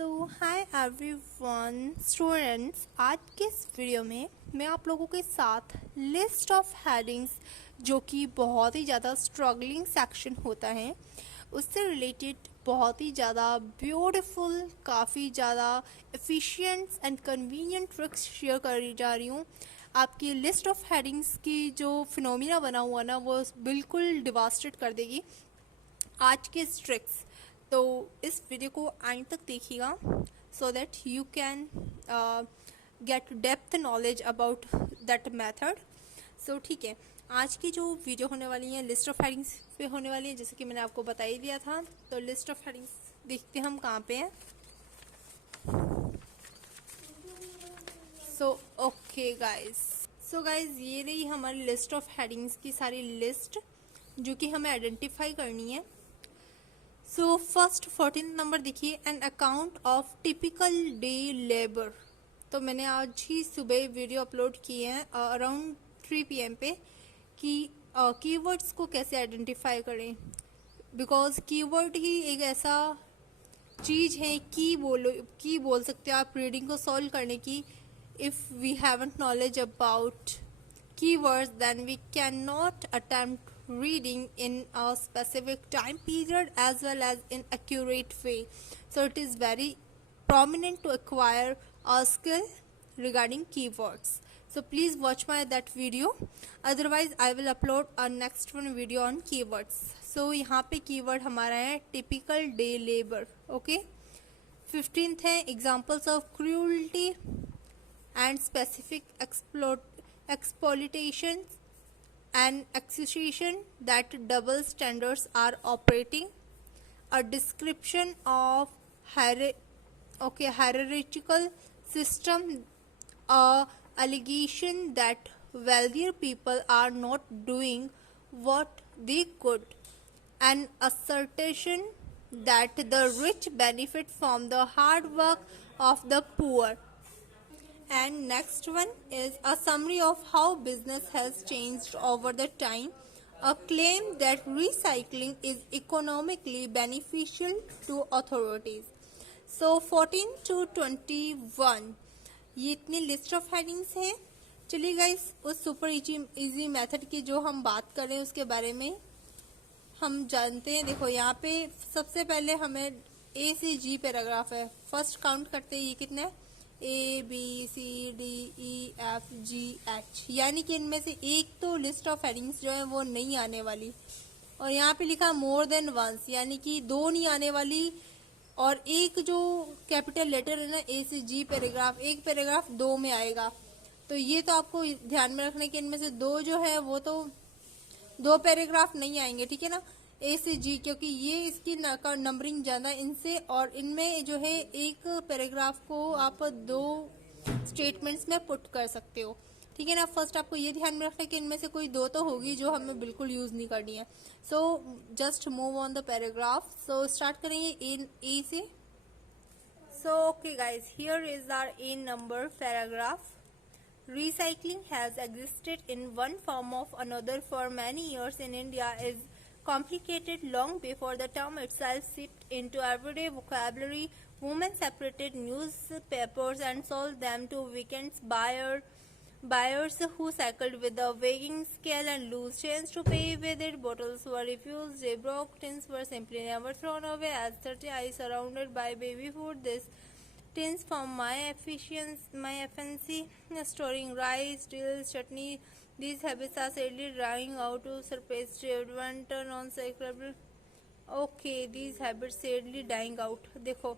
Hi everyone students, आज के इस वीडियो में मैं आप लोगों के साथ लिस्ट ऑफ हेडिंग्स जो कि बहुत ही ज़्यादा स्ट्रगलिंग सेक्शन होता है उससे रिलेटेड बहुत ही ज़्यादा ब्यूटीफुल, काफ़ी ज़्यादा efficient and convenient tricks share कर जा रही हूँ। आपकी लिस्ट ऑफ हेडिंग्स की जो फिनोमिना बना हुआ ना वो बिल्कुल डिवास्टेट कर देगी आज के ट्रिक्स। तो इस वीडियो को एंड तक देखिएगा so that you can get depth knowledge about that method. So ठीक है, आज की जो वीडियो होने वाली है लिस्ट ऑफ हेडिंग्स पे होने वाली है, जैसे कि मैंने आपको बता ही दिया था। तो लिस्ट ऑफ हेडिंग्स देखते हैं हम कहाँ पे हैं। ओके गाइज, ये रही हमारी लिस्ट ऑफ हेडिंग्स की सारी लिस्ट जो कि हमें आइडेंटिफाई करनी है। फर्स्ट 14 नंबर देखिए, an account of typical day labour. तो मैंने आज ही सुबह वीडियो अपलोड किए हैं अराउंड 3 PM पे कि कीवर्ड्स को कैसे आइडेंटिफाई करें, बिकॉज कीवर्ड ही एक ऐसा चीज़ है की बोल सकते हो आप रीडिंग को सॉल्व करने की। If we haven't knowledge about keywords, then we cannot attempt reading in a specific time period as well as in accurate way. So it is very prominent to acquire a skill regarding keywords. So please watch that video, otherwise I will upload a next one video on keywords. So यहाँ पे keyword हमारा है typical day labor. Okay, 15th है examples of cruelty and specific exploitation and accusation that double standards are operating. A description of hierarchical system. A allegation that wealthier people are not doing what they could. An assertion that the rich benefit from the hard work of the poor. And next one is a summary of how business has changed over the time. A claim that recycling is economically beneficial to authorities. 14 to 21 ये इतनी list of headings हैं। चलिए guys, उस super easy method की जो हम बात कर रहे हैं उसके बारे में हम जानते हैं। देखो यहाँ पे सबसे पहले हमें A से G पैराग्राफ है। फर्स्ट काउंट करते हैं, ये कितने है ABCDEFGH, यानी कि इनमें से एक तो लिस्ट ऑफ हेडिंग्स जो है वो नहीं आने वाली। और यहाँ पे लिखा मोर देन वंस, यानी कि दो नहीं आने वाली। और एक जो कैपिटल लेटर है ना A से G पैराग्राफ, एक पैराग्राफ दो में आएगा। तो ये तो आपको ध्यान में रखना कि इनमें से दो जो है वो तो दो पैराग्राफ नहीं आएंगे, ठीक है ना, A से G, क्योंकि ये इसकी नंबरिंग ज़्यादा इनसे। और इनमें जो है एक पैराग्राफ को आप दो स्टेटमेंट्स में पुट कर सकते हो, ठीक है ना। फर्स्ट आपको ये ध्यान में रखना है कि इनमें से कोई दो तो होगी जो हमें बिल्कुल यूज़ नहीं करनी है। So just move on the paragraph. So start करेंगे ए से। Okay guys, here is our A number paragraph. Recycling has existed in one form or another for many years in India. Is complicated long before the term itself seeped into everyday vocabulary. Women separated newspapers and sold them to weekend buyers who cycled with a weighing scale and loose change to pay with it. Bottles were refused. They broke. Tins were simply never thrown away as 30 eyes surrounded by baby food. This tins from my efficiency, storing rice, dills, chutney. These habits are sadely dying out to surpass advent non-cyclable. Okay, these habits sadly dying out. देखो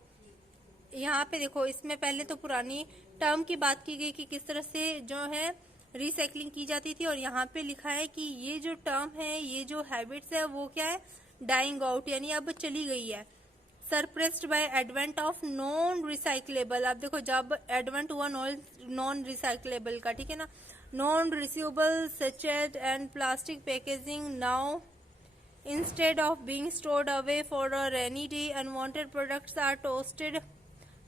यहाँ पे देखो, इसमें पहले तो पुरानी term की बात की गई कि किस तरह से जो है रिसाइकलिंग की जाती थी, और यहाँ पे लिखा है कि ये जो टर्म है, ये जो हैबिट्स है वो क्या है, डाइंग आउट, यानी अब चली गई है। Surprised by advent of non recyclable. अब देखो जब एडवेंट हुआ नॉन रिसाइकलेबल का, ठीक है ना, non receivable sachet and plastic packaging now instead of being stored away for a rainy day, unwanted products are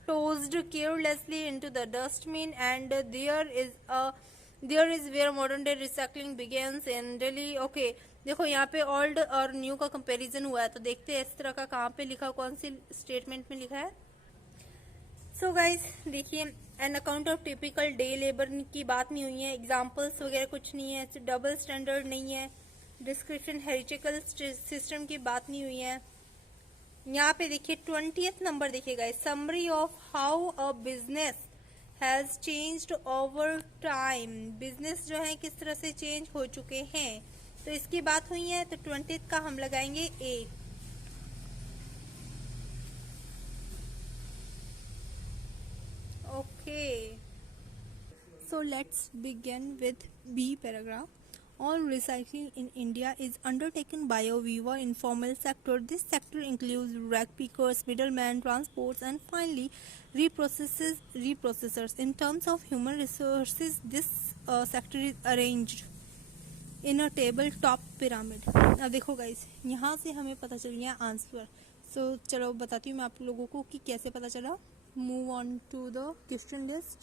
tossed carelessly into the dustbin, and there is where modern day recycling begins in Delhi. Okay, देखो यहाँ पे old और new का comparison हुआ है, तो देखते हैं इस तरह का कहाँ पे लिखा, कौन सी स्टेटमेंट में लिखा है। सो गाइज देखिए, an account of typical day labour की बात नहीं हुई है, एग्जाम्पल्स वगैरह कुछ नहीं है, डबल स्टैंडर्ड नहीं है, डिस्क्रिप्शन हेरिटिकल सिस्टम की बात नहीं हुई है। यहाँ पे देखिए 20th नंबर देखिए guys, summary of how a business has changed over time. Business जो है किस तरह से चेंज हो चुके हैं, तो इसकी बात हुई है, तो 20th का हम लगाएंगे ए। Okay, so let's begin with B paragraph. All recycling in India is undertaken by a Viva informal sector. This sector includes rag pickers, middlemen, transports, and finally reprocessors. In terms of human resources, this sector is arranged in a table top pyramid. अब देखो guys, यहाँ से हमें पता चल गया answer. So चलो बताती हूँ मैं आप लोगों को कि कैसे पता चला। Move on to the question list.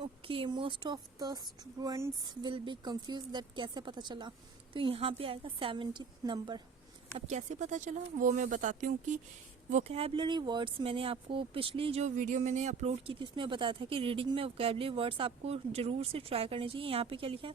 Okay, most of the students will be confuse that कैसे पता चला। तो यहाँ पे आएगा 70 नंबर। अब कैसे पता चला वो मैं बताती हूँ कि वोकैबुलरी वर्ड्स मैंने आपको पिछली जो वीडियो मैंने अपलोड की थी उसमें बताया था कि रीडिंग में वोकैबुलरी वर्ड्स आपको ज़रूर से ट्राई करने चाहिए। यहाँ पे क्या लिखा है,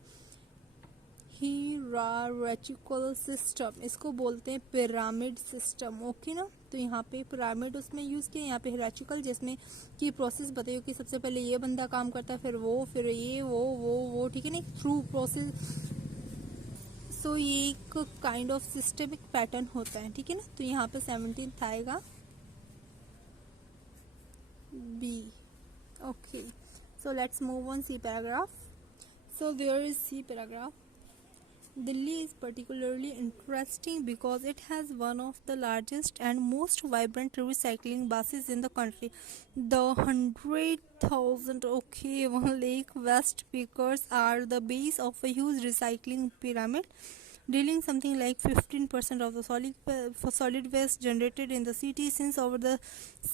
हीरार्चिकल सिस्टम, इसको बोलते हैं पिरामिड सिस्टम। ओके ना, तो यहाँ पे पिरामिड उसमें यूज़ किया, यहाँ पे हिरार्चिकल जिसमें की प्रोसेस बताइए कि सबसे पहले ये बंदा काम करता है, फिर वो, फिर ये, वो, ठीक है ना, थ्रू प्रोसेस। सो ये एक काइंड ऑफ सिस्टमिक पैटर्न होता है, ठीक है ना। तो यहाँ पे 17th आएगा B. Okay, so let's move on C paragraph. So there is C paragraph. Delhi is particularly interesting because it has one of the largest and most vibrant recycling bases in the country. The 100,000 1 lakh waste pickers are the base of a huge recycling pyramid, dealing something like 15% of the solid waste generated in the city, since over the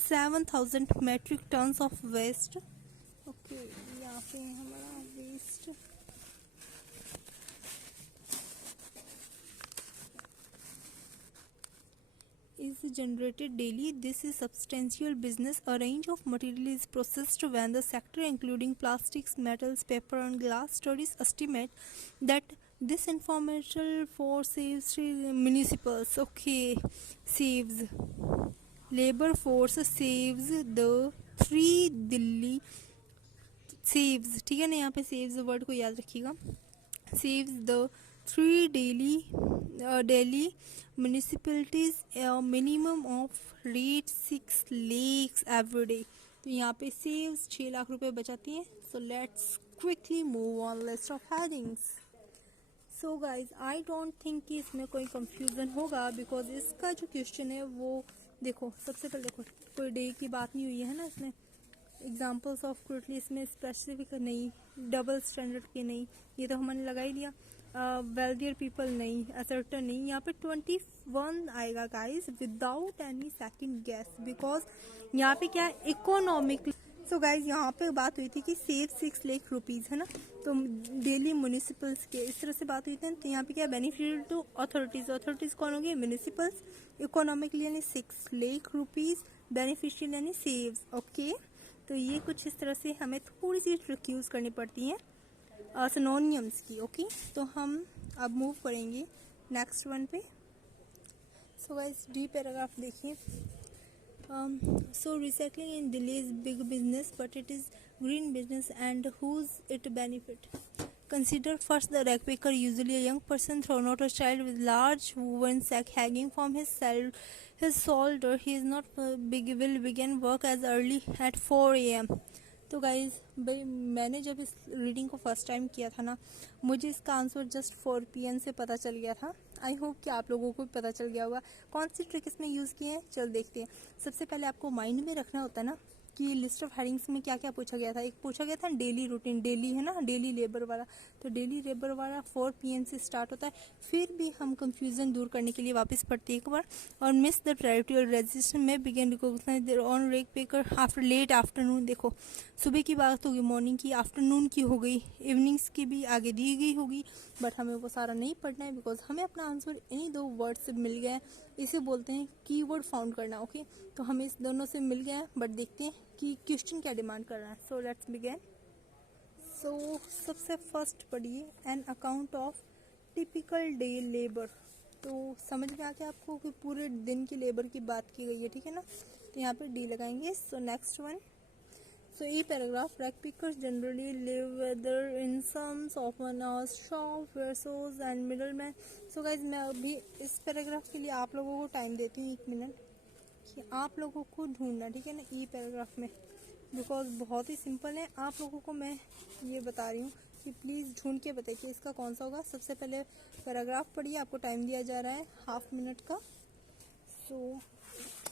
7,000 metric tons of waste. Okay, यहाँ पे हमारा waste is generated daily. This is substantial business. A range of material is processed when the sector, including plastics, metals, paper, and glass. Studies estimate that this information for saves municipals. Okay, saves labor force, saves the 3 Delhi saves, ठीक है ना, यहाँ पे saves word को याद रखिएगा, saves the 3 Delhi municipalities a minimum of rate 6 lakhs every day. तो यहाँ पे saves 6 लाख रुपए बचाती हैं. So let's quickly move on list of headings. So guys, I don't think कि इसमें कोई confusion होगा because इसका जो question है वो देखो, सबसे पहले देखो कोई डे की बात नहीं हुई है ना इसमें, एग्जाम्पल्स ऑफ क्रूटली इसमें स्पेसिफिक नहीं, डबल स्टैंडर्ड के नहीं, ये तो हमने लगा ही लिया, वेल्दियर पीपल नहीं, असर्टन नहीं, यहाँ पे 21 आएगा guys without any second guess, because यहाँ पे क्या है, इकोनॉमिक। सो गाइज यहाँ पे बात हुई थी कि सेव 6 लाख रुपीज़ है ना, तो डेली म्यूनिसिपल्स के इस तरह से बात हुई थी। तो यहाँ पे क्या बेनिफिट टू अथॉरिटीज़, अथॉरिटीज़ कौन होगी, म्यूनिसिपल्स, इकोनॉमिकली यानी 6 लाख रुपीज़, बेनिफिशियल यानी सेव्स। ओके, तो ये कुछ इस तरह से हमें थोड़ी सी ट्रिक यूज़ करनी पड़ती हैं सिनोनियम्स की। ओके, तो हम अब मूव करेंगे नेक्स्ट वन पे। सो गाइस डी पैराग्राफ देखिए। So recycling in Delhi is big business, but it is green business, and who's it benefit? Consider first the rag picker, usually a young person, through not a child, with large woven sack hanging from his shoulder. He is not will begin work as early at 4 a.m. तो guys भाई मैंने जब इस reading को first time किया था ना, मुझे इसका आंसर जस्ट 4 PM से पता चल गया था। आई होप कि आप लोगों को भी पता चल गया होगा। कौन सी ट्रिक इसमें यूज़ की है, चल देखते हैं। सबसे पहले आपको माइंड में रखना होता है ना कि लिस्ट ऑफ हेडिंग्स में क्या क्या पूछा गया था। एक पूछा गया था डेली रूटीन, डेली है ना, डेली लेबर वाला, तो डेली लेबर वाला 4 PM से स्टार्ट होता है। फिर भी हम कंफ्यूजन दूर करने के लिए वापस पढ़ते एक बार। और मिस द प्रायोरिटी और रजिस्ट्रेशन में बिगेन रिकॉग्नाइज देयर ऑन रेक पेकर आफ्टर लेट आफ्टरनून। देखो सुबह की बात होगी, मॉर्निंग की, आफ्टरनून की हो गई, इवनिंग्स की भी आगे दी गई होगी, बट हमें वो सारा नहीं पढ़ना है बिकॉज हमें अपना आंसर इन्हीं 2 वर्ड से मिल गया है। इसे बोलते हैं कीवर्ड फाउंड करना। ओके, तो हमें इस दोनों से मिल गया है, बट देखते हैं कि क्वेश्चन क्या डिमांड कर रहा है। So let's begin. सो सबसे फर्स्ट पढ़िए, an account of typical day labour. तो समझ में आ गया आपको कि पूरे दिन की लेबर की बात की गई है, ठीक है ना। तो यहाँ पे डी लगाएंगे। So next one, so e paragraph, rag pickers generally live whether in sums often as shop warehouse and middleman। so guys मैं अभी इस पैराग्राफ के लिए आप लोगों को टाइम देती हूँ 1 मिनट कि आप लोगों को ढूंढना, ठीक है ना, ई पैराग्राफ में, बिकॉज बहुत ही सिंपल है। आप लोगों को मैं ये बता रही हूँ कि प्लीज़ ढूंढ के बताइए कि इसका कौन सा होगा। सबसे पहले पैराग्राफ पढ़िए, आपको टाइम दिया जा रहा है 1/2 मिनट का। सो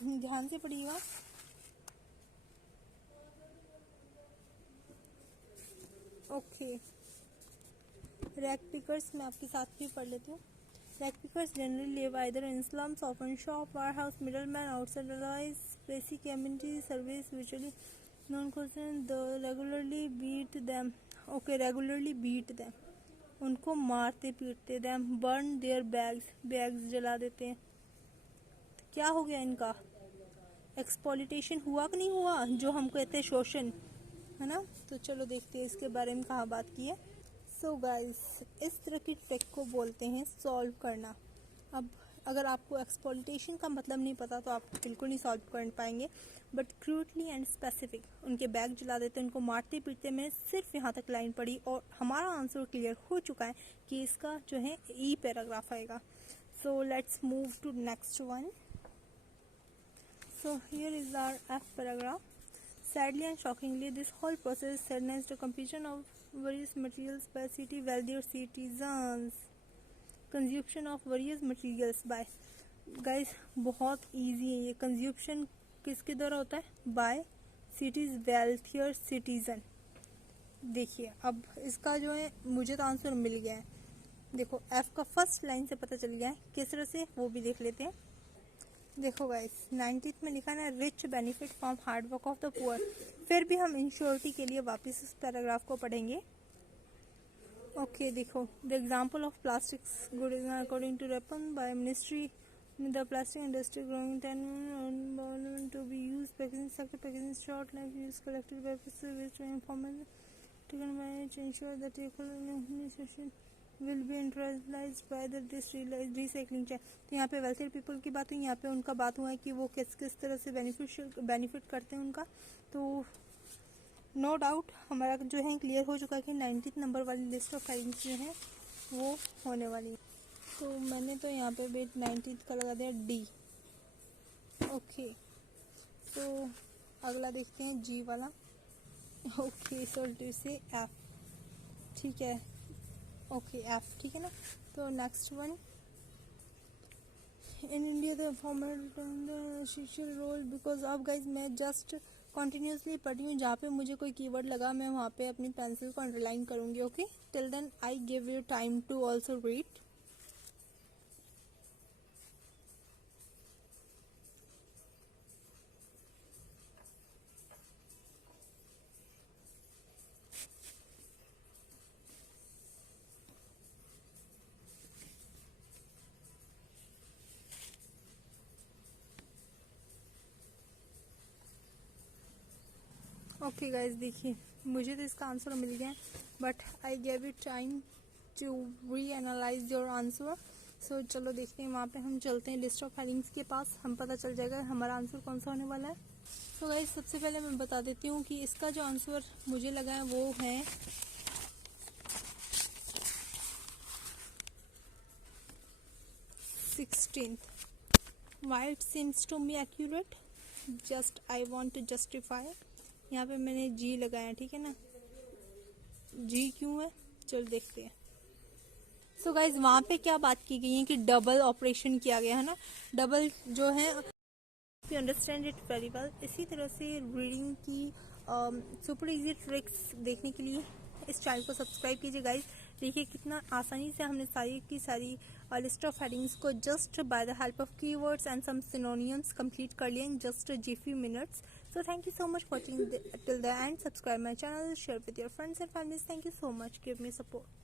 ध्यान से पढ़िएगा। ओके, रैक पिकर्स मैं आपके साथ भी पढ़ लेती हूँ। Rag pickers generally live either in slums, often shop, warehouse, middleman, outside basic amenity service, usually non-concerned, regularly beat them। Okay, regularly beat them, उनको मारते पीटते, them burn their बैग्स जला देते हैं। तो क्या हो गया इनका, एक्सप्लॉइटेशन हुआ कि नहीं हुआ, जो हम कहते हैं शोषण, है ना। तो चलो देखते हैं इसके बारे में कहाँ बात की है। सो गाइस, इस तरह की ट्रिक को बोलते हैं सॉल्व करना। अब अगर आपको एक्सप्लॉइटेशन का मतलब नहीं पता तो आप बिल्कुल नहीं सॉल्व कर पाएंगे, बट क्रूटली एंड स्पेसिफिक, उनके बैग जला देते, उनको मारते पीटते में सिर्फ यहाँ तक लाइन पड़ी और हमारा आंसर क्लियर हो चुका है कि इसका जो है ई पैराग्राफ आएगा। So let's move to next one. So here is our F paragraph. Sadly and shockingly, this whole process signals the completion of various materials by city wealthier citizens. Consumption of various materials by, guys बहुत easy है ये। कंज्यूप्शन किसके द्वारा होता है, bye cities wealthier citizen। देखिए अब इसका जो है मुझे तो आंसर मिल गया है। देखो एफ का फर्स्ट लाइन से पता चल गया है, किस तरह से वो भी देख लेते हैं। देखो गाइस 19th में लिखा है ना, rich benefit from hard work of the poor. फिर भी हम इंश्योरिटी के लिए वापस उस पैराग्राफ को पढ़ेंगे। ओके देखो, the example of plastics good according to report by ministry the plastic industry growing to be use packaging sector, packaging short life use collected by waste information taken by to ensure that economic will be internalized by the recycling chain। तो यहाँ पे wealthier people की बात हुई, यहाँ पे उनका बात हुआ है कि वो किस किस तरह से बेनिफिट करते हैं उनका। तो नो डाउट हमारा जो है क्लियर हो चुका है कि 19th नंबर वाली लिस्ट ऑफ फाइलिंग्स जो है वो होने वाली है। तो मैंने तो यहाँ पे भी 19th का लगा दिया डी। ओके, तो अगला देखते हैं जी वाला। ओके, सो टू से एफ, ठीक है। ओके एफ, ठीक है ना। तो next one, in India the formal शिक्षण रोल, बिकॉज अब गाइज मैं जस्ट कॉन्टिन्यूसली पढ़ी हूँ, जहाँ पे मुझे कोई कीवर्ड लगा मैं वहाँ पे अपनी पेंसिल को अंडरलाइन करूँगी। Okay, till then I give you time to also read. Okay guys देखिए, मुझे तो इसका आंसर मिल गया, but I gave you time to re analyse your answer. So चलो देखते हैं, वहाँ पे हम चलते हैं लिस्ट ऑफ हेडिंग्स के पास, हम पता चल जाएगा हमारा आंसर कौन सा होने वाला है। सो गाइज सबसे पहले मैं बता देती हूँ कि इसका जो आंसर मुझे लगा है वो है 16th। Why it seems to me accurate? Just I want to justify। यहाँ पे मैंने जी लगाया, ठीक है ना। जी क्यों है, चलो देखते हैं। सो गाइज वहाँ पे क्या बात की गई है कि डबल ऑपरेशन किया गया है ना, डबल जो है, you understand it very well. इसी तरह से रीडिंग की सुपर इजी ट्रिक्स देखने के लिए इस चैनल को सब्सक्राइब कीजिए गाइज। देखिए कितना आसानी से हमने सारी की सारी लिस्ट ऑफ हेडिंग्स को just by the help of keywords and some synonyms complete कर लिए इन जस्ट जी few minutes. So thank you so much for watching till the end. Subscribe my channel, share with your friends and families. Thank you so much. Give me support.